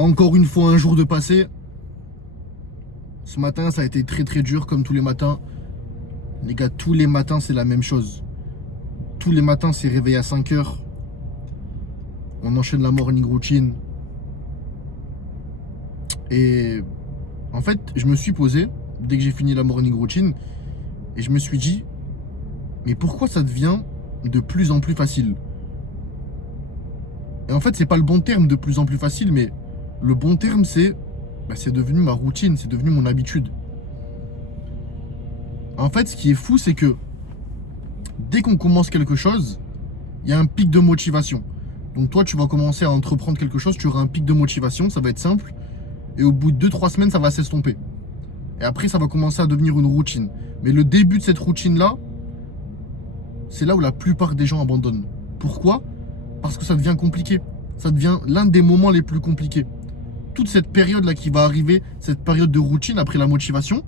Encore une fois, un jour de passé. Ce matin, ça a été très très dur comme tous les matins. Les gars, tous les matins, c'est la même chose. Tous les matins, c'est réveillé à 5 heures. On enchaîne la morning routine. Et en fait, je me suis posé, dès que j'ai fini la morning routine, et je me suis dit, mais pourquoi ça devient de plus en plus facile? Et en fait, c'est pas le bon terme de plus en plus facile, mais le bon terme, c'est devenu ma routine, c'est devenu mon habitude. En fait, ce qui est fou, c'est que dès qu'on commence quelque chose, il y a un pic de motivation. Donc toi, tu vas commencer à entreprendre quelque chose, tu auras un pic de motivation, ça va être simple. Et au bout de 2-3 semaines, ça va s'estomper. Et après, ça va commencer à devenir une routine. Mais le début de cette routine-là, c'est là où la plupart des gens abandonnent. Pourquoi? Parce que ça devient compliqué. Ça devient l'un des moments les plus compliqués. Toute cette période-là qui va arriver, cette période de routine après la motivation,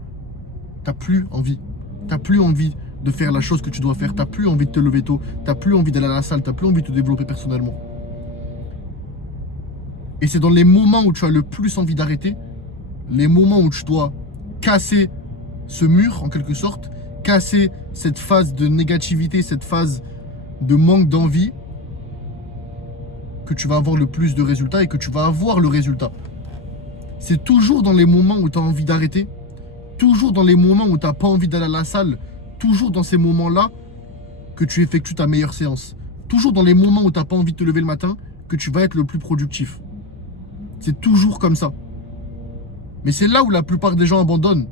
t'as plus envie. T'as plus envie de faire la chose que tu dois faire. T'as plus envie de te lever tôt. T'as plus envie d'aller à la salle. T'as plus envie de te développer personnellement. Et c'est dans les moments où tu as le plus envie d'arrêter, les moments où tu dois casser ce mur en quelque sorte, casser cette phase de négativité, cette phase de manque d'envie, que tu vas avoir le plus de résultats et que tu vas avoir le résultat. C'est toujours dans les moments où tu as envie d'arrêter, toujours dans les moments où tu n'as pas envie d'aller à la salle, toujours dans ces moments-là que tu effectues ta meilleure séance. Toujours dans les moments où tu n'as pas envie de te lever le matin, que tu vas être le plus productif. C'est toujours comme ça. Mais c'est là où la plupart des gens abandonnent.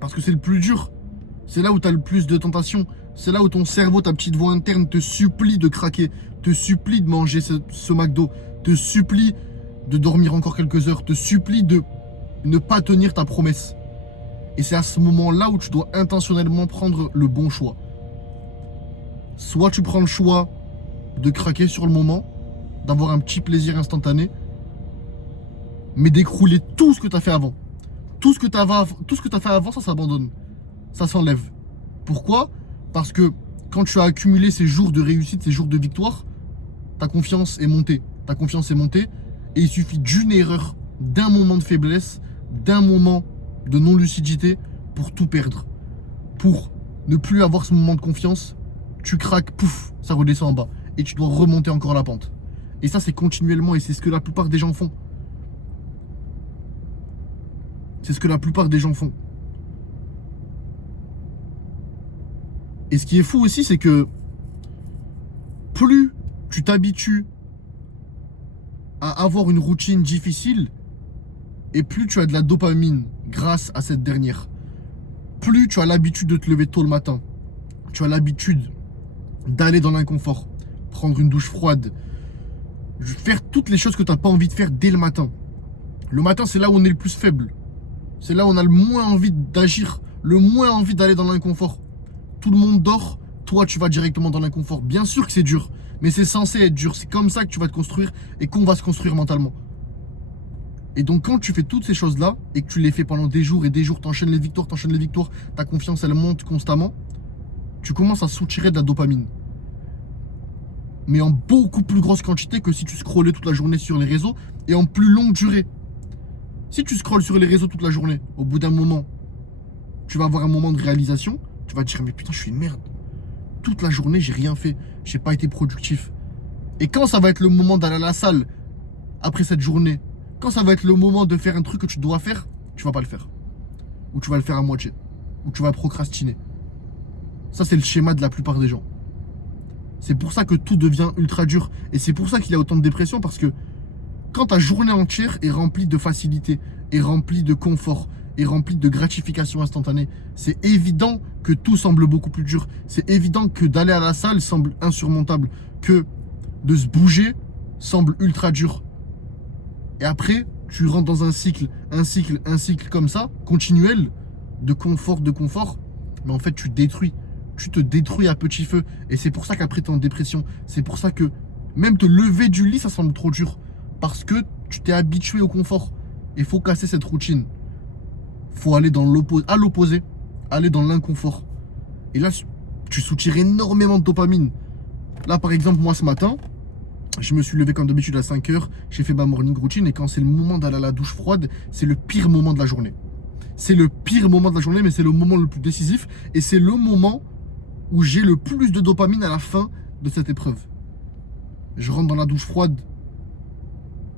Parce que c'est le plus dur. C'est là où tu as le plus de tentations. C'est là où ton cerveau, ta petite voix interne te supplie de craquer, te supplie de manger ce McDo, te supplie de dormir encore quelques heures, te supplie de ne pas tenir ta promesse. Et c'est à ce moment-là où tu dois intentionnellement prendre le bon choix. Soit tu prends le choix de craquer sur le moment, d'avoir un petit plaisir instantané, mais d'écrouler tout ce que tu as fait avant. Tout ce que tu as fait avant, ça s'abandonne. Ça s'enlève. Pourquoi? Parce que quand tu as accumulé ces jours de réussite, ces jours de victoire, ta confiance est montée. Ta confiance est montée et il suffit d'une erreur, d'un moment de faiblesse, d'un moment de non-lucidité pour tout perdre. Pour ne plus avoir ce moment de confiance, tu craques, pouf, ça redescend en bas. Et tu dois remonter encore la pente. Et ça, c'est continuellement et c'est ce que la plupart des gens font. C'est ce que la plupart des gens font. Et ce qui est fou aussi, c'est que plus tu t'habitues à avoir une routine difficile, et plus tu as de la dopamine grâce à cette dernière. Plus tu as l'habitude de te lever tôt le matin. Tu as l'habitude d'aller dans l'inconfort, prendre une douche froide, faire toutes les choses que tu n'as pas envie de faire dès le matin. Le matin, c'est là où on est le plus faible. C'est là où on a le moins envie d'agir, le moins envie d'aller dans l'inconfort. Tout le monde dort, toi tu vas directement dans l'inconfort. Bien sûr que c'est dur, mais c'est censé être dur. C'est comme ça que tu vas te construire et qu'on va se construire mentalement. Et donc quand tu fais toutes ces choses-là et que tu les fais pendant des jours et des jours, t'enchaînes les victoires, ta confiance elle monte constamment, tu commences à soutirer de la dopamine. Mais en beaucoup plus grosse quantité que si tu scrollais toute la journée sur les réseaux et en plus longue durée. Si tu scrolles sur les réseaux toute la journée, au bout d'un moment, tu vas avoir un moment de réalisation, tu vas te dire mais putain je suis une merde. Toute la journée j'ai rien fait, j'ai pas été productif. Et quand ça va être le moment d'aller à la salle après cette journée, quand ça va être le moment de faire un truc que tu dois faire, tu vas pas le faire. Ou tu vas le faire à moitié. Ou tu vas procrastiner. Ça c'est le schéma de la plupart des gens. C'est pour ça que tout devient ultra dur. Et c'est pour ça qu'il y a autant de dépression parce que quand ta journée entière est remplie de facilité, est remplie de confort, est remplie de gratification instantanée, c'est évident que tout semble beaucoup plus dur. C'est évident que d'aller à la salle semble insurmontable, que de se bouger semble ultra dur. Et après, tu rentres dans un cycle comme ça, continuel, de confort, mais en fait tu détruis. Tu te détruis à petit feu. Et c'est pour ça qu'après tu es en dépression. C'est pour ça que même te lever du lit, ça semble trop dur. Parce que tu t'es habitué au confort. Il faut casser cette routine. Il faut aller à l'opposé. Aller dans l'inconfort. Et là, tu soutires énormément de dopamine. Là, par exemple, moi, ce matin, Je me suis levé comme d'habitude à 5 heures, j'ai fait ma morning routine et quand c'est le moment d'aller à la douche froide, c'est le pire moment de la journée. C'est le pire moment de la journée, mais c'est le moment le plus décisif et c'est le moment où j'ai le plus de dopamine à la fin de cette épreuve. Je rentre dans la douche froide,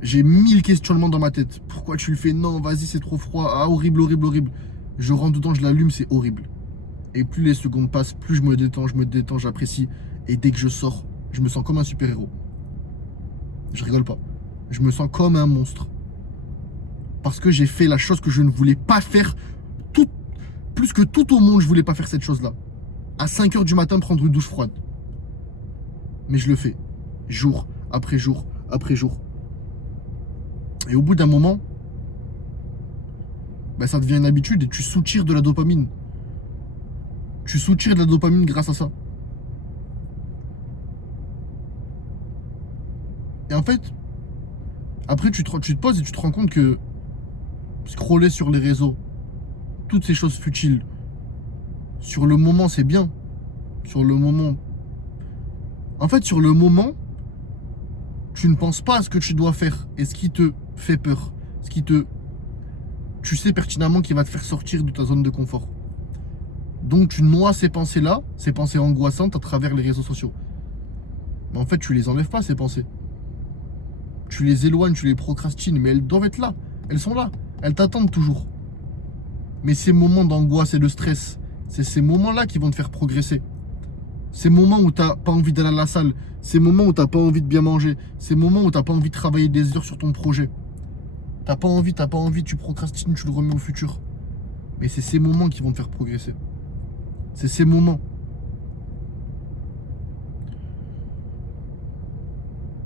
j'ai 1000 questionnements dans ma tête. Pourquoi tu le fais? Non, vas-y, c'est trop froid. Ah, horrible, horrible, horrible. Je rentre dedans, je l'allume, c'est horrible. Et plus les secondes passent, plus je me détends, j'apprécie. Et dès que je sors, je me sens comme un super-héros. Je rigole pas. Je me sens comme un monstre. Parce que j'ai fait la chose que je ne voulais pas faire. Plus que tout au monde, je voulais pas faire cette chose-là. À 5 heures du matin, prendre une douche froide. Mais je le fais. Jour après jour après jour. Et au bout d'un moment, ben ça devient une habitude et tu soutires de la dopamine. Tu soutires de la dopamine grâce à ça. Et en fait, après tu te poses et tu te rends compte que scroller sur les réseaux, toutes ces choses futiles, sur le moment c'est bien. Sur le moment. En fait, sur le moment, tu ne penses pas à ce que tu dois faire et ce qui te fait peur. Tu sais pertinemment qu'il va te faire sortir de ta zone de confort. Donc tu noies ces pensées-là, ces pensées angoissantes à travers les réseaux sociaux. Mais en fait, tu les enlèves pas, ces pensées. Tu les éloignes, tu les procrastines, mais elles doivent être là. Elles sont là. Elles t'attendent toujours. Mais ces moments d'angoisse et de stress, c'est ces moments-là qui vont te faire progresser. Ces moments où tu n'as pas envie d'aller à la salle, ces moments où tu n'as pas envie de bien manger, ces moments où tu n'as pas envie de travailler des heures sur ton projet. T'as pas envie, tu procrastines, tu le remets au futur. Mais c'est ces moments qui vont te faire progresser. C'est ces moments.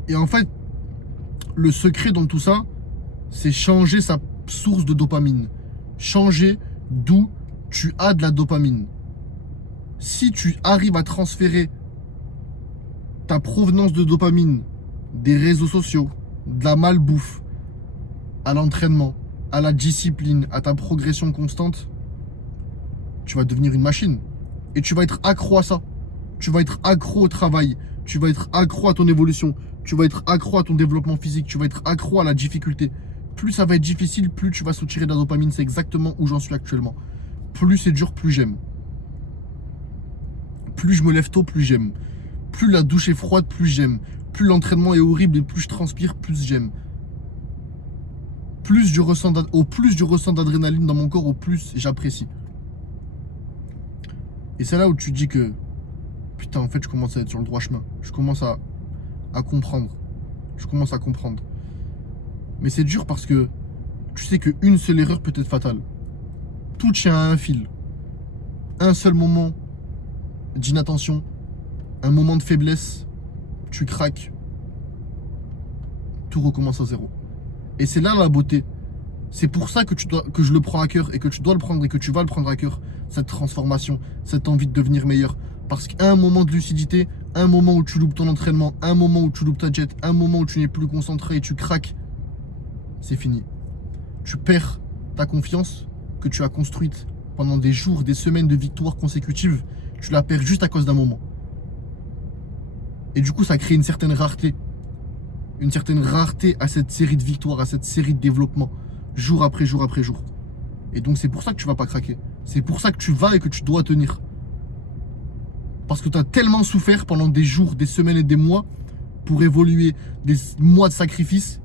Et en fait, le secret dans tout ça, c'est changer sa source de dopamine. Changer d'où tu as de la dopamine. Si tu arrives à transférer ta provenance de dopamine des réseaux sociaux, de la malbouffe, à l'entraînement, à la discipline, à ta progression constante, tu vas devenir une machine. Et tu vas être accro à ça. Tu vas être accro au travail. Tu vas être accro à ton évolution. Tu vas être accro à ton développement physique. Tu vas être accro à la difficulté. Plus ça va être difficile, plus tu vas soutirer de la dopamine. C'est exactement où j'en suis actuellement. Plus c'est dur, plus j'aime. Plus je me lève tôt, plus j'aime. Plus la douche est froide, plus j'aime. Plus l'entraînement est horrible et plus je transpire, plus j'aime. Au plus je ressens d'adrénaline dans mon corps, au plus j'apprécie. Et c'est là où tu dis que putain, en fait, je commence à être sur le droit chemin. Je commence à comprendre. Je commence à comprendre. Mais c'est dur parce que tu sais qu'une seule erreur peut être fatale. Tout tient à un fil. Un seul moment d'inattention, un moment de faiblesse, tu craques. Tout recommence à zéro. Et c'est là la beauté. C'est pour ça que je le prends à cœur et que tu dois le prendre et que tu vas le prendre à cœur, cette transformation, cette envie de devenir meilleur. Parce qu'à un moment de lucidité, un moment où tu loupes ton entraînement, un moment où tu loupes ta jet, un moment où tu n'es plus concentré et tu craques, c'est fini. Tu perds ta confiance que tu as construite pendant des jours, des semaines de victoires consécutives. Tu la perds juste à cause d'un moment. Et du coup, ça crée une certaine rareté. Une certaine rareté à cette série de victoires, à cette série de développements, jour après jour après jour. Et donc c'est pour ça que tu vas pas craquer. C'est pour ça que tu vas et que tu dois tenir. Parce que tu as tellement souffert pendant des jours, des semaines et des mois pour évoluer, des mois de sacrifice,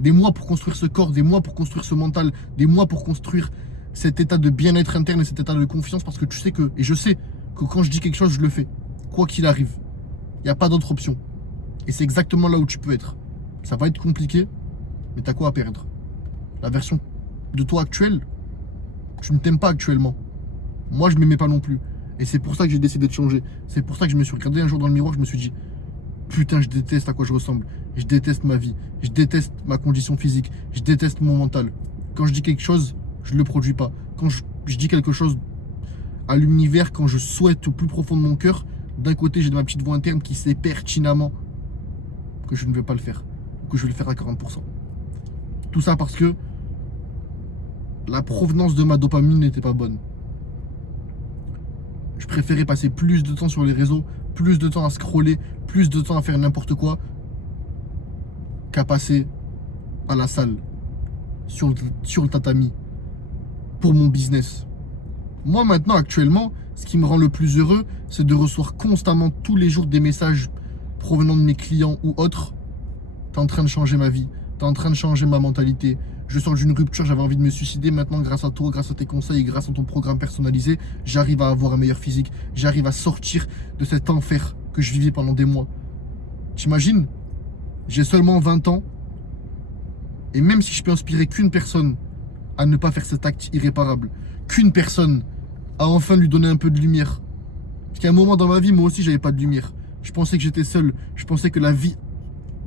des mois pour construire ce corps, des mois pour construire ce mental, des mois pour construire cet état de bien-être interne et cet état de confiance parce que tu sais que, et je sais que quand je dis quelque chose, je le fais. Quoi qu'il arrive. Il n'y a pas d'autre option. Et c'est exactement là où tu peux être. Ça va être compliqué, mais t'as quoi à perdre? La version de toi actuelle, tu ne t'aimes pas actuellement. Moi, je m'aimais pas non plus. Et c'est pour ça que j'ai décidé de changer. C'est pour ça que je me suis regardé un jour dans le miroir, je me suis dit, putain, je déteste à quoi je ressemble. Je déteste ma vie. Je déteste ma condition physique. Je déteste mon mental. Quand je dis quelque chose, je ne le produis pas. Quand je dis quelque chose à l'univers, quand je souhaite au plus profond de mon cœur, d'un côté, j'ai de ma petite voix interne qui sait pertinemment que je ne vais pas le faire. Que je vais le faire à 40%. Tout ça parce que la provenance de ma dopamine n'était pas bonne. Je préférais passer plus de temps sur les réseaux, plus de temps à scroller, plus de temps à faire n'importe quoi, qu'à passer à la salle, sur le tatami, pour mon business. Moi maintenant, actuellement, ce qui me rend le plus heureux, c'est de recevoir constamment tous les jours des messages provenant de mes clients ou autres. T'es en train de changer ma vie, t'es en train de changer ma mentalité. Je sors d'une rupture, j'avais envie de me suicider. Maintenant, grâce à toi, grâce à tes conseils, grâce à ton programme personnalisé, j'arrive à avoir un meilleur physique. J'arrive à sortir de cet enfer que je vivais pendant des mois. T'imagines? J'ai seulement 20 ans. Et même si je peux inspirer qu'une personne à ne pas faire cet acte irréparable, qu'une personne à enfin lui donner un peu de lumière. Parce qu'à un moment dans ma vie, moi aussi, j'avais pas de lumière. Je pensais que j'étais seul. Je pensais que la vie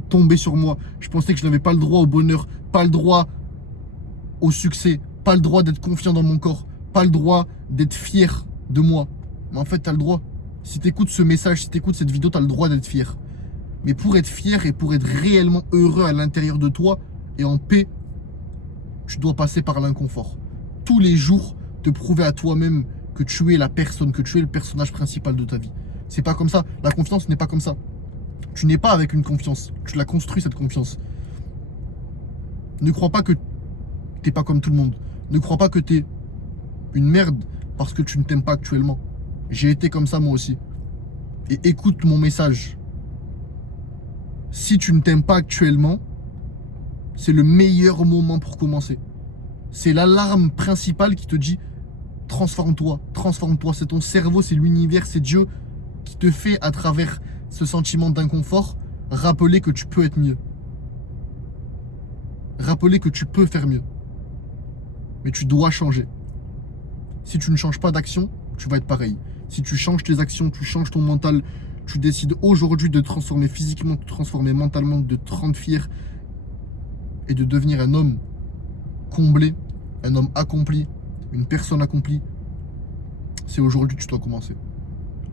tombait sur moi. Je pensais que je n'avais pas le droit au bonheur, pas le droit au succès, pas le droit d'être confiant dans mon corps, pas le droit d'être fier de moi. Mais en fait, tu as le droit. Si tu écoutes ce message, si tu écoutes cette vidéo, tu as le droit d'être fier. Mais pour être fier et pour être réellement heureux à l'intérieur de toi et en paix, tu dois passer par l'inconfort. Tous les jours, te prouver à toi-même que tu es la personne, que tu es le personnage principal de ta vie. C'est pas comme ça. La confiance n'est pas comme ça. Tu n'es pas avec une confiance. Tu l'as construit, cette confiance. Ne crois pas que t'es pas comme tout le monde. Ne crois pas que t'es une merde parce que tu ne t'aimes pas actuellement. J'ai été comme ça moi aussi. Et écoute mon message. Si tu ne t'aimes pas actuellement, c'est le meilleur moment pour commencer. C'est l'alarme principale qui te dit transforme-toi, transforme-toi. C'est ton cerveau, c'est l'univers, c'est Dieu qui te fait, à travers ce sentiment d'inconfort, rappeler que tu peux être mieux. Rappeler que tu peux faire mieux. Mais tu dois changer. Si tu ne changes pas d'action, tu vas être pareil. Si tu changes tes actions, tu changes ton mental, tu décides aujourd'hui de te transformer physiquement, de te transformer mentalement, de te rendre fier et de devenir un homme comblé, un homme accompli, une personne accomplie, c'est aujourd'hui que tu dois commencer.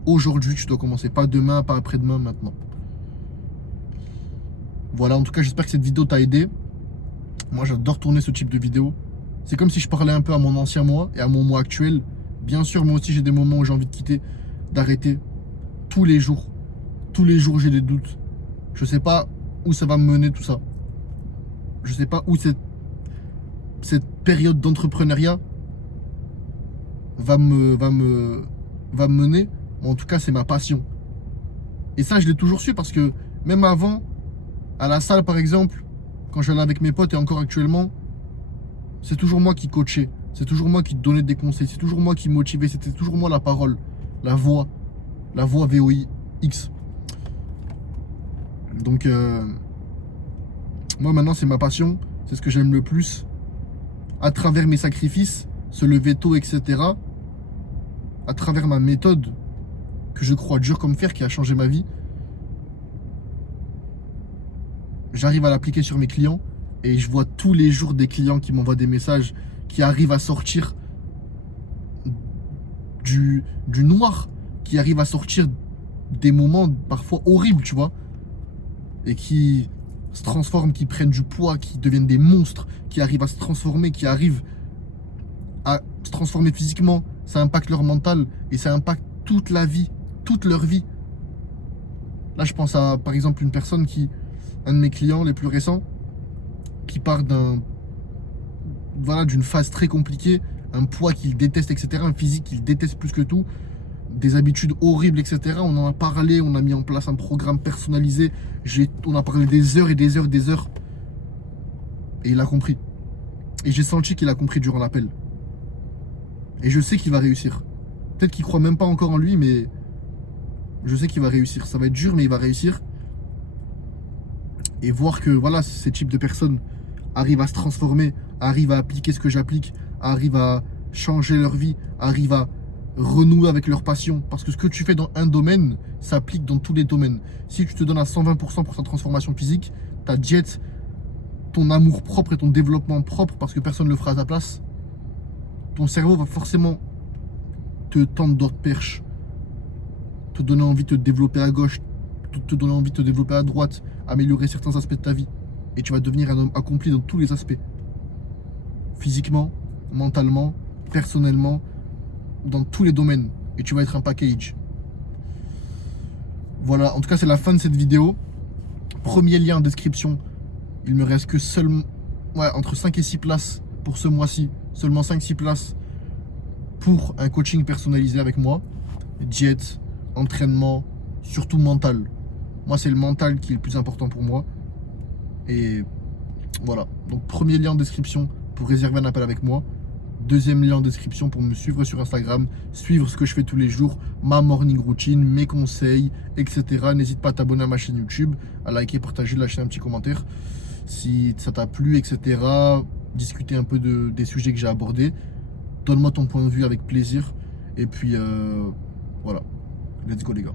Aujourd'hui, tu dois commencer. Pas demain, pas après-demain, maintenant. Voilà, en tout cas, j'espère que cette vidéo t'a aidé. Moi, j'adore tourner ce type de vidéo. C'est comme si je parlais un peu à mon ancien moi et à mon moi actuel. Bien sûr, moi aussi, j'ai des moments où j'ai envie de quitter, d'arrêter. Tous les jours. Tous les jours, j'ai des doutes. Je sais pas où ça va me mener, tout ça. Je sais pas où cette période d'entrepreneuriat va me mener. Mais en tout cas, c'est ma passion. Et ça, je l'ai toujours su parce que même avant, à la salle, par exemple, quand j'allais avec mes potes et encore actuellement, c'est toujours moi qui coachais. C'est toujours moi qui donnais des conseils. C'est toujours moi qui motivais. C'était toujours moi la parole, la voix VOIX. Donc, moi maintenant, c'est ma passion. C'est ce que j'aime le plus. À travers mes sacrifices, se lever tôt, etc. À travers ma méthode, que je crois dur comme fer, qui a changé ma vie, j'arrive à l'appliquer sur mes clients. Et je vois tous les jours des clients qui m'envoient des messages, qui arrivent à sortir du noir, qui arrivent à sortir des moments parfois horribles, tu vois, et qui se transforment, qui prennent du poids, qui deviennent des monstres, qui arrivent à se transformer, qui arrivent à se transformer physiquement. Ça impacte leur mental et ça impacte toute la vie, toute leur vie. Là, je pense à, par exemple, une personne un de mes clients les plus récents, qui part d'une phase très compliquée, un poids qu'il déteste, etc., un physique qu'il déteste plus que tout, des habitudes horribles, etc. On en a parlé, on a mis en place un programme personnalisé, on a parlé des heures et des heures et des heures, et il a compris. Et j'ai senti qu'il a compris durant l'appel. Et je sais qu'il va réussir. Peut-être qu'il croit même pas encore en lui, mais je sais qu'il va réussir. Ça va être dur, mais il va réussir. Et voir que voilà, ces types de personnes arrivent à se transformer, arrivent à appliquer ce que j'applique, arrivent à changer leur vie, arrivent à renouer avec leur passion. Parce que ce que tu fais dans un domaine s'applique dans tous les domaines. Si tu te donnes à 120% pour ta transformation physique, ta diète, ton amour propre et ton développement propre, parce que personne ne le fera à ta place, ton cerveau va forcément te tendre d'autres perches, te donner envie de te développer à gauche, te donner envie de te développer à droite, améliorer certains aspects de ta vie. Et tu vas devenir un homme accompli dans tous les aspects. Physiquement, mentalement, personnellement, dans tous les domaines. Et tu vas être un package. Voilà, en tout cas, c'est la fin de cette vidéo. Premier lien en description Il me reste que seulement entre 5 et 6 places pour ce mois-ci. Seulement 5-6 places pour un coaching personnalisé avec moi. Diète, entraînement, surtout mental. Moi, c'est le mental qui est le plus important pour moi. Et voilà. Donc, premier lien en description pour réserver un appel avec moi. Deuxième lien en description pour me suivre sur Instagram, suivre ce que je fais tous les jours, ma morning routine, mes conseils, etc. N'hésite pas à t'abonner à ma chaîne YouTube, à liker, partager, lâcher un petit commentaire si ça t'a plu, etc. Discuter un peu des sujets que j'ai abordés. Donne-moi ton point de vue avec plaisir. Et puis voilà, let's go les gars.